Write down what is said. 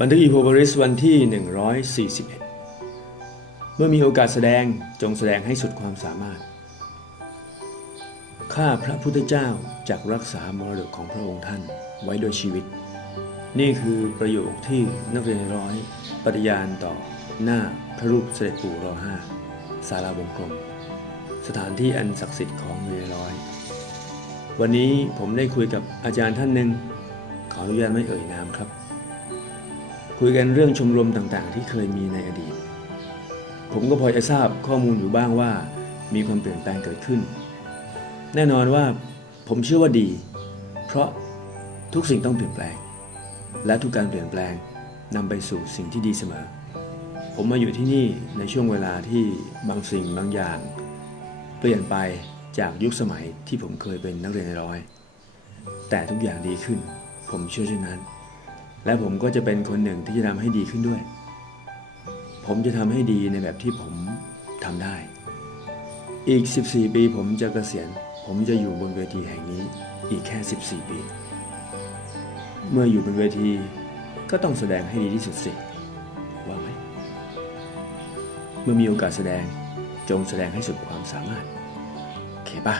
บันทึกอีโพบริสวันที่ 141 เมื่อมีโอกาสแสดงจงแสดงให้สุดความสามารถ ข้าพระพุทธเจ้าจักรักษามรดกของพระองค์ท่านไว้โดยชีวิต นี่คือประโยคที่นักเรียนร้อยปฏิญาณต่อหน้าพระรูปเสด็จปู่รอห้าศาลาวงกลม สถานที่อันศักดิ์สิทธิ์ของเรือร้อย วันนี้ผมได้คุยกับอาจารย์ท่านหนึ่งขออนุญาตไม่เอ่ยนามครับ คุยกันเรื่องชมรมต่างๆ ที่เคยมีในอดีต ผมก็พอจะทราบข้อมูลอยู่บ้างว่า มีความเปลี่ยนแปลงเกิดขึ้น แน่นอนว่าผมเชื่อว่าดี เพราะทุกสิ่งต้องเปลี่ยนแปลง และทุกการเปลี่ยนแปลงนำไปสู่สิ่งที่ดีเสมอ ผมมาอยู่ที่นี่ในช่วงเวลาที่บางสิ่งบางอย่าง เปลี่ยนไปจากยุคสมัยที่ผมเคยเป็นนักเรียนร้อย แต่ทุกอย่างดีขึ้น ผมเชื่อเช่นนั้น และผมก็จะเป็นคนหนึ่งที่จะทำให้ดีขึ้นด้วย ผมจะทำให้ดีในแบบที่ผมทำได้ อีก 14 ปีผมจะเกษียณ ผมจะอยู่บนเวทีแห่งนี้อีกแค่ 14 ปี เมื่ออยู่บนเวทีก็ต้องแสดงให้ดีที่สุดสิ ว่าไหม เมื่อมีโอกาสแสดงจงแสดงให้สุดความสามารถ โอเคปะ